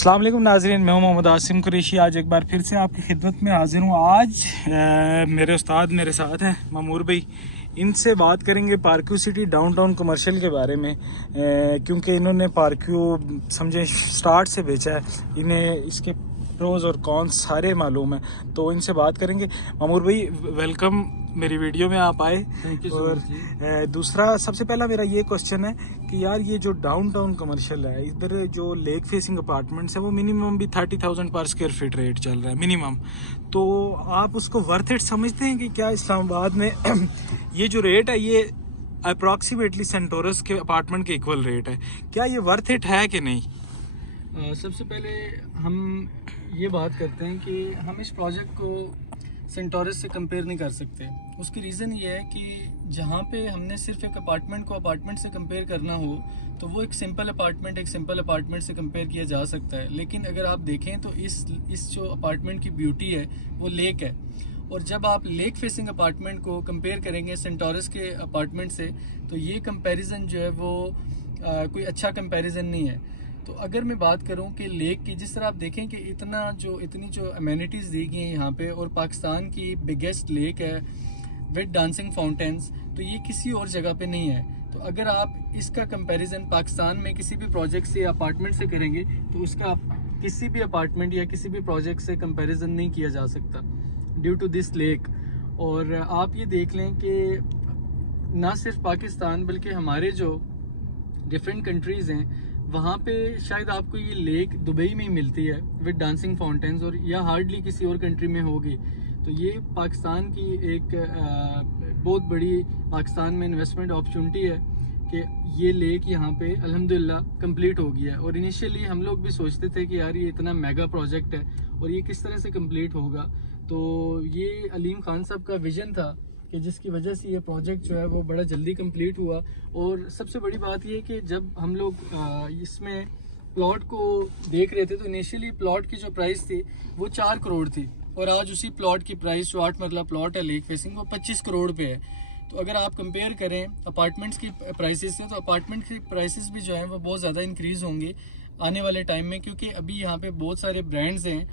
अस्सलाम वालेकुम नाज़रीन, मैं हूं मोहम्मद आसिम कुरैशी। आज एक बार फिर से आपकी खिदमत में हाजिर हूं। आज मेरे उस्ताद मेरे साथ हैं मामूर भाई। इनसे बात करेंगे पार्क्यू सिटी डाउनटाउन कमर्शियल के बारे में, क्योंकि इन्होंने पार्क्यू समझे स्टार्ट से बेचा है। इन्हें इसके प्रोज और कॉन्स सारे मालूम है, तो इनसे बात करेंगे। मामूर भाई, वेलकम, मेरी वीडियो में आप आए। और दूसरा, सबसे पहला मेरा ये क्वेश्चन है कि यार ये जो डाउनटाउन कमर्शियल है, इधर जो लेक फेसिंग अपार्टमेंट्स है वो मिनिमम भी 30,000 पर स्क्वायर फीट रेट चल रहा है मिनिमम। तो आप उसको वर्थ इट समझते हैं कि क्या इस्लामाबाद में ये जो रेट है ये अप्रॉक्सीमेटली सेंटोरस के अपार्टमेंट के इक्वल रेट है, क्या ये वर्थ इट है कि नहीं? सबसे पहले हम ये बात करते हैं कि हम इस प्रोजेक्ट को सेंटोरस से कंपेयर नहीं कर सकते। उसकी रीज़न ये है कि जहाँ पे हमने सिर्फ एक अपार्टमेंट को अपार्टमेंट से कंपेयर करना हो तो वो एक सिंपल अपार्टमेंट से कंपेयर किया जा सकता है। लेकिन अगर आप देखें तो इस जो अपार्टमेंट की ब्यूटी है वो लेक है, और जब आप लेक फेसिंग अपार्टमेंट को कंपेयर करेंगे सेंटोरस के अपार्टमेंट से तो ये कंपैरिजन जो है वो कोई अच्छा कंपैरिजन नहीं है। तो अगर मैं बात करूं कि लेक की, जिस तरह आप देखें कि इतनी जो अमेनिटीज़ दी गई हैं यहाँ पे, और पाकिस्तान की बिगेस्ट लेक है विद डांसिंग फाउंटेन्स, तो ये किसी और जगह पे नहीं है। तो अगर आप इसका कंपैरिजन पाकिस्तान में किसी भी प्रोजेक्ट से या अपार्टमेंट से करेंगे तो उसका किसी भी अपार्टमेंट या किसी भी प्रोजेक्ट से कंपैरिजन नहीं किया जा सकता ड्यू टू दिस लेक। और आप ये देख लें कि ना सिर्फ पाकिस्तान बल्कि हमारे जो डिफरेंट कंट्रीज़ हैं वहाँ पे शायद आपको ये लेक दुबई में ही मिलती है विद डांसिंग फाउंटेन्स, और या हार्डली किसी और कंट्री में होगी। तो ये पाकिस्तान की एक बहुत बड़ी पाकिस्तान में इन्वेस्टमेंट अपॉर्चुनिटी है कि ये लेक यहाँ पे अल्हम्दुलिल्लाह कंप्लीट हो गया है। और इनिशियली हम लोग भी सोचते थे कि यार ये इतना मेगा प्रोजेक्ट है और ये किस तरह से कंप्लीट होगा। तो ये अलीम खान साहब का विजन था कि जिसकी वजह से ये प्रोजेक्ट जो है वो बड़ा जल्दी कंप्लीट हुआ। और सबसे बड़ी बात ये कि जब हम लोग इसमें प्लॉट को देख रहे थे तो इनिशियली प्लॉट की जो प्राइस थी वो 4 करोड़ थी, और आज उसी प्लॉट की प्राइस जो 8 मरला प्लॉट है लेक फेसिंग वो 25 करोड़ पे है। तो अगर आप कंपेयर करें अपार्टमेंट्स की प्राइसेस से तो अपार्टमेंट की प्राइसेस भी जो हैं वो बहुत ज़्यादा इंक्रीज़ होंगे आने वाले टाइम में, क्योंकि अभी यहाँ पे बहुत सारे ब्रांड्स हैं,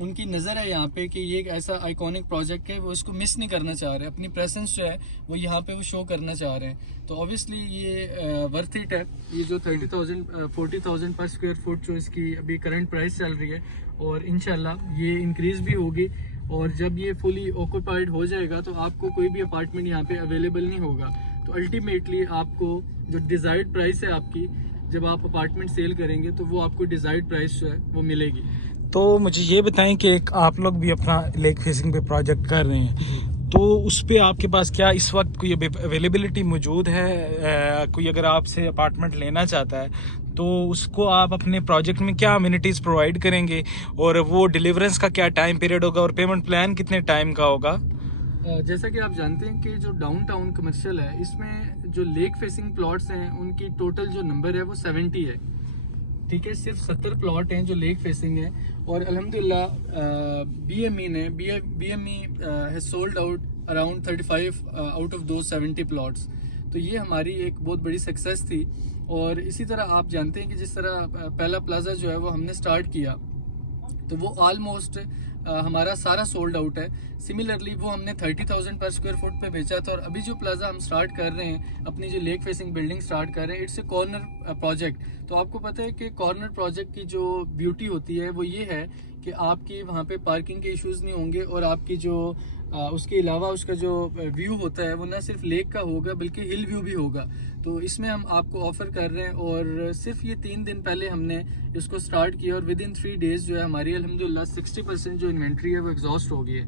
उनकी नज़र है यहाँ पे कि ये एक ऐसा आइकॉनिक प्रोजेक्ट है, वो इसको मिस नहीं करना चाह रहे, अपनी प्रेजेंस जो है वो यहाँ पे वो शो करना चाह रहे हैं। तो ऑब्वियसली ये वर्थ इट है। ये जो 40,000 पर स्क्वायर फुट जो इसकी अभी करंट प्राइस चल रही है, और इंशाल्लाह ये इंक्रीज़ भी होगी। और जब ये फुली ऑक्यूपाइड हो जाएगा तो आपको कोई भी अपार्टमेंट यहाँ पे अवेलेबल नहीं होगा। तो अल्टीमेटली आपको जो डिज़ायर्ड प्राइस है आपकी, जब आप अपार्टमेंट सेल करेंगे तो वो आपको डिज़ायर्ड प्राइस जो है वो मिलेगी। तो मुझे ये बताएं कि आप लोग भी अपना लेक फेसिंग पे प्रोजेक्ट कर रहे हैं, तो उस पे आपके पास क्या इस वक्त कोई अवेलेबिलिटी मौजूद है? कोई अगर आपसे अपार्टमेंट लेना चाहता है तो उसको आप अपने प्रोजेक्ट में क्या अम्यूनिटीज़ प्रोवाइड करेंगे, और वो डिलीवरेंस का क्या टाइम पीरियड होगा, और पेमेंट प्लान कितने टाइम का होगा? जैसा कि आप जानते हैं कि जो डाउनटाउन कमर्शियल है इसमें जो लेक फेसिंग प्लॉट्स हैं उनकी टोटल जो नंबर है वो 70 है। ठीक है, सिर्फ 70 प्लॉट हैं जो लेक फेसिंग है, और अल्हम्दुलिल्लाह BME has sold out around 35 out of दो 70 प्लॉट्स। तो ये हमारी एक बहुत बड़ी सक्सेस थी। और इसी तरह आप जानते हैं कि जिस तरह पहला प्लाजा जो है वो हमने स्टार्ट किया तो वो ऑलमोस्ट हमारा सारा सोल्ड आउट है। सिमिलरली वो हमने 30,000 पर स्क्वायर फुट पे बेचा था, और अभी जो प्लाजा हम स्टार्ट कर रहे हैं, अपनी जो लेक फेसिंग बिल्डिंग स्टार्ट कर रहे हैं, इट्स ए कॉर्नर प्रोजेक्ट। तो आपको पता है कि कॉर्नर प्रोजेक्ट की जो ब्यूटी होती है वो ये है कि आपकी वहाँ पे पार्किंग के इश्यूज नहीं होंगे, और आपकी जो उसके अलावा उसका जो व्यू होता है वो ना सिर्फ लेक का होगा बल्कि हिल व्यू भी होगा। तो इसमें हम आपको ऑफर कर रहे हैं, और सिर्फ ये 3 दिन पहले हमने इसको स्टार्ट किया, और विद इन 3 डेज जो है हमारी अल्हम्दुलिल्लाह 60% जो इन्वेंट्री है वो एग्जॉस्ट हो गई है।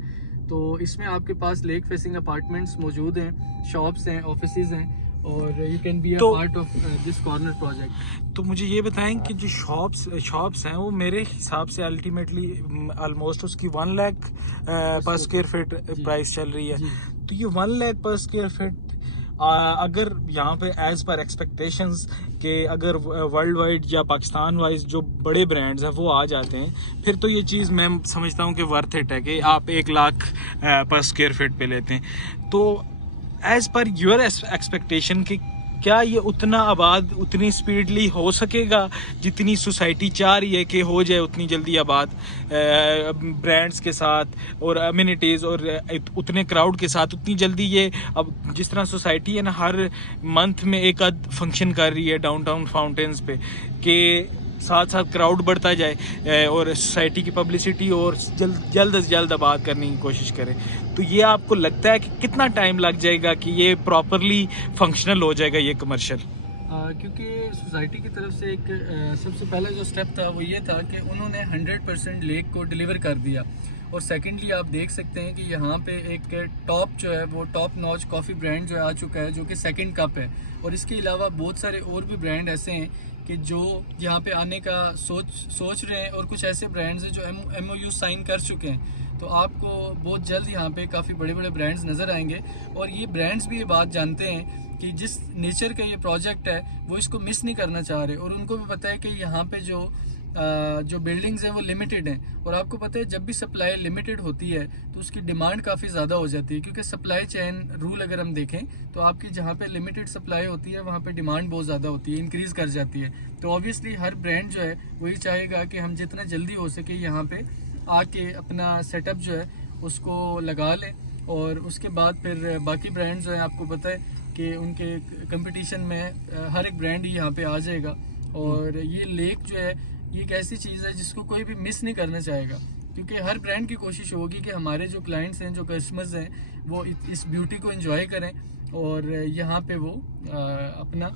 तो इसमें आपके पास लेक फेसिंग अपार्टमेंट्स मौजूद हैं, शॉप्स हैं, ऑफिसेज हैं, और you can be a part of this corner project. तो मुझे ये बताएं कि जो शॉप्स हैं वो मेरे हिसाब से अल्टीमेटली ऑलमोस्ट उसकी 1 लाख पर स्क्वायर फीट प्राइस चल रही है। तो ये 1 लाख पर स्क्वायर फीट अगर यहाँ पे एज पर एक्सपेक्टेशंस कि अगर वर्ल्ड वाइड या पाकिस्तान वाइज जो बड़े ब्रांड्स हैं वो आ जाते हैं, फिर तो ये चीज़ मैं समझता हूँ कि वर्थ इट है कि आप 1 लाख पर स्क्वायर फीट पे लेते हैं। तो एज पर योर एक्सपेक्टेशन कि क्या ये उतना आबाद उतनी स्पीडली हो सकेगा जितनी सोसाइटी चाह रही है कि हो जाए उतनी जल्दी आबाद, ब्रांड्स के साथ और अम्यूनिटीज़ और उतने क्राउड के साथ उतनी जल्दी ये? अब जिस तरह सोसाइटी है ना हर मंथ में एक आध फंक्शन कर रही है डाउनटाउन फाउंटेन्स पे, कि साथ साथ क्राउड बढ़ता जाए और सोसाइटी की पब्लिसिटी और जल्द से जल्द आबाद करने की कोशिश करें, तो ये आपको लगता है कि कितना टाइम लग जाएगा कि ये प्रॉपरली फंक्शनल हो जाएगा ये कमर्शियल? क्योंकि सोसाइटी की तरफ से एक सबसे पहला जो स्टेप था वो ये था कि उन्होंने 100% लेक को डिलीवर कर दिया। और सेकेंडली आप देख सकते हैं कि यहाँ पे एक टॉप जो है वो टॉप नॉच कॉफ़ी ब्रांड जो है आ चुका है, जो कि सेकंड कप है। और इसके अलावा बहुत सारे और भी ब्रांड ऐसे हैं कि जो यहाँ पे आने का सोच रहे हैं, और कुछ ऐसे ब्रांड्स हैं जो MOU साइन कर चुके हैं। तो आपको बहुत जल्द यहाँ पे काफ़ी बड़े बड़े ब्रांड्स नज़र आएंगे। और ये ब्रांड्स भी ये बात जानते हैं कि जिस नेचर का ये प्रोजेक्ट है वो इसको मिस नहीं करना चाह रहे, और उनको भी पता है कि यहाँ पे जो बिल्डिंग्स हैं वो लिमिटेड हैं। और आपको पता है जब भी सप्लाई लिमिटेड होती है तो उसकी डिमांड काफ़ी ज़्यादा हो जाती है, क्योंकि सप्लाई चेन रूल अगर हम देखें तो आपकी जहाँ पे लिमिटेड सप्लाई होती है वहाँ पे डिमांड बहुत ज़्यादा होती है, इंक्रीज़ कर जाती है। तो ऑब्वियसली हर ब्रांड जो है वही चाहेगा कि हम जितना जल्दी हो सके यहाँ पे आके अपना सेटअप जो है उसको लगा लें, और उसके बाद फिर बाकी ब्रांड जो है आपको पता है कि उनके कंपटीशन में हर एक ब्रांड ही यहाँ पे आ जाएगा। और ये लेक जो है ये एक ऐसी चीज़ है जिसको कोई भी मिस नहीं करना चाहेगा, क्योंकि हर ब्रांड की कोशिश होगी कि हमारे जो क्लाइंट्स हैं, जो कस्टमर्स हैं, वो इस ब्यूटी को एंजॉय करें और यहाँ पे वो अपना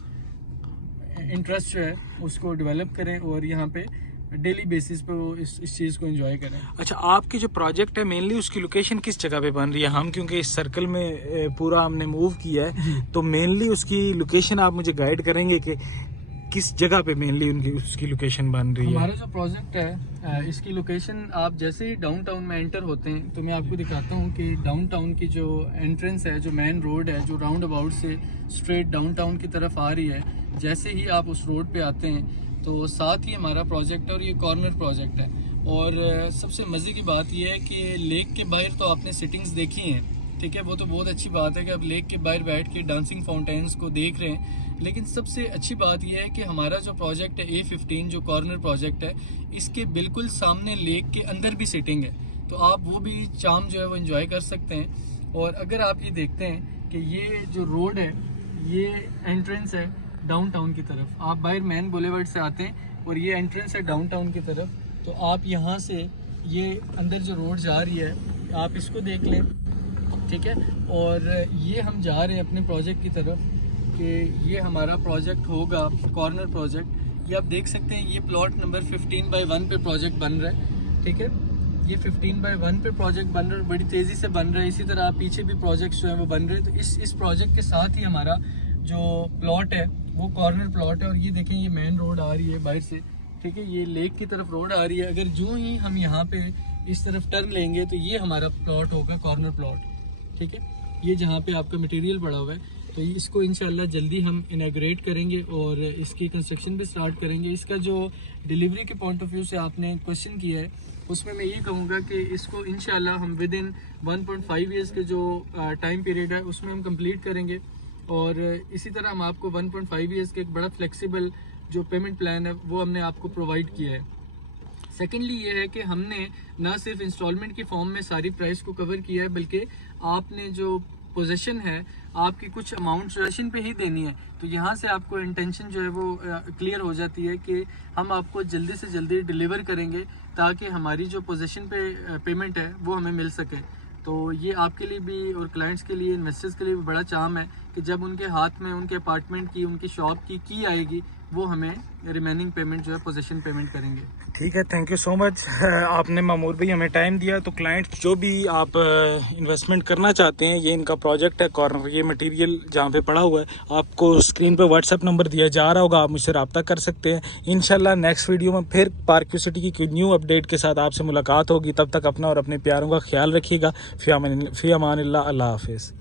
इंटरेस्ट जो है उसको डेवलप करें और यहाँ पे डेली बेसिस पे वो इस चीज़ को एंजॉय करें। अच्छा, आपकी जो प्रोजेक्ट है मेनली उसकी लोकेशन किस जगह पे बन रही है? हम क्योंकि इस सर्कल में पूरा हमने मूव किया है, तो मेनली उसकी लोकेशन आप मुझे गाइड करेंगे कि किस जगह पे मेनली उसकी लोकेशन बन रही है? हमारा जो प्रोजेक्ट है इसकी लोकेशन आप जैसे ही डाउनटाउन में एंटर होते हैं तो मैं आपको दिखाता हूँ कि डाउनटाउन की जो एंट्रेंस है, जो मेन रोड है, जो राउंड अबाउट से स्ट्रेट डाउनटाउन की तरफ आ रही है, जैसे ही आप उस रोड पे आते हैं तो साथ ही हमारा प्रोजेक्ट है और ये कॉर्नर प्रोजेक्ट है। और सबसे मज़े की बात यह है कि लेक के बाहर तो आपने सिटिंग्स देखी हैं, ठीक है, वो तो बहुत अच्छी बात है कि आप लेक के बाहर बैठ के डांसिंग फाउंटेन्स को देख रहे हैं। लेकिन सबसे अच्छी बात यह है कि हमारा जो प्रोजेक्ट है A15 जो कॉर्नर प्रोजेक्ट है, इसके बिल्कुल सामने लेक के अंदर भी सिटिंग है, तो आप वो भी चार्म जो है वो एंजॉय कर सकते हैं। और अगर आप ये देखते हैं कि ये जो रोड है ये एंट्रेंस है डाउनटाउन की तरफ, आप बाहर मैन बुलेवर्ड से आते हैं और ये एंट्रेंस है डाउनटाउन की तरफ, तो आप यहाँ से ये अंदर जो रोड जा रही है आप इसको देख लें, ठीक है। और ये हम जा रहे हैं अपने प्रोजेक्ट की तरफ कि ये हमारा प्रोजेक्ट होगा कॉर्नर प्रोजेक्ट। ये आप देख सकते हैं ये प्लॉट नंबर 15/1 पे प्रोजेक्ट बन रहा है, ठीक है। ये 15/1 पे प्रोजेक्ट बन रहा है, बड़ी तेज़ी से बन रहा है। इसी तरह पीछे भी प्रोजेक्ट्स जो हैं वो बन रहे हैं। तो इस प्रोजेक्ट के साथ ही हमारा जो प्लॉट है वो कॉर्नर प्लॉट है। और ये देखें ये मेन रोड आ रही है बाहर से, ठीक है, ये लेक की तरफ रोड आ रही है। अगर जो ही हम यहाँ पे इस तरफ टर्न लेंगे तो ये हमारा प्लॉट होगा कॉर्नर प्लॉट, ठीक है। ये जहाँ पे आपका मटेरियल पड़ा हुआ है तो इसको इंशाल्लाह जल्दी हम इनॉग्रेट करेंगे और इसकी कंस्ट्रक्शन भी स्टार्ट करेंगे। इसका जो डिलीवरी के पॉइंट ऑफ व्यू से आपने क्वेश्चन किया है उसमें मैं ये कहूँगा कि इसको इंशाल्लाह हम विद इन 1.5 ईयर्स के जो टाइम पीरियड है उसमें हम कंप्लीट करेंगे। और इसी तरह हम आपको 1.5 ईयर्स के एक बड़ा फ्लेक्सिबल जो पेमेंट प्लान है वो हमने आपको प्रोवाइड किया है। सेकेंडली ये है कि हमने ना सिर्फ इंस्टॉलमेंट की फॉर्म में सारी प्राइस को कवर किया है, बल्कि आपने जो पोजीशन है आपकी कुछ अमाउंट पोजीशन पे ही देनी है। तो यहाँ से आपको इंटेंशन जो है वो क्लियर हो जाती है कि हम आपको जल्दी से जल्दी डिलीवर करेंगे ताकि हमारी जो पोजीशन पे पेमेंट है वो हमें मिल सके। तो ये आपके लिए भी और क्लाइंट्स के लिए, इन्वेस्टर्स के लिए भी बड़ा चार्म है कि जब उनके हाथ में उनके अपार्टमेंट की, उनकी शॉप की आएगी वो हमें रिमेनिंग पेमेंट जो है पोजीशन पेमेंट करेंगे। ठीक है, थैंक यू सो मच। आपने मामूर भाई हमें टाइम दिया। तो क्लाइंट जो भी आप इन्वेस्टमेंट करना चाहते हैं, ये इनका प्रोजेक्ट है कॉर्नर, ये मटेरियल जहाँ पे पड़ा हुआ है आपको स्क्रीन पे व्हाट्सएप नंबर दिया जा रहा होगा, आप मुझसे रब्ता कर सकते हैं। इंशाल्लाह नेक्स्ट वीडियो में फिर पार्क सिटी की न्यू अपडेट के साथ आपसे मुलाकात होगी। तब तक अपना और अपने प्यारों का ख्याल रखिएगा। फ़ी अमान अल्लाह, अल्लाह हाफिज़।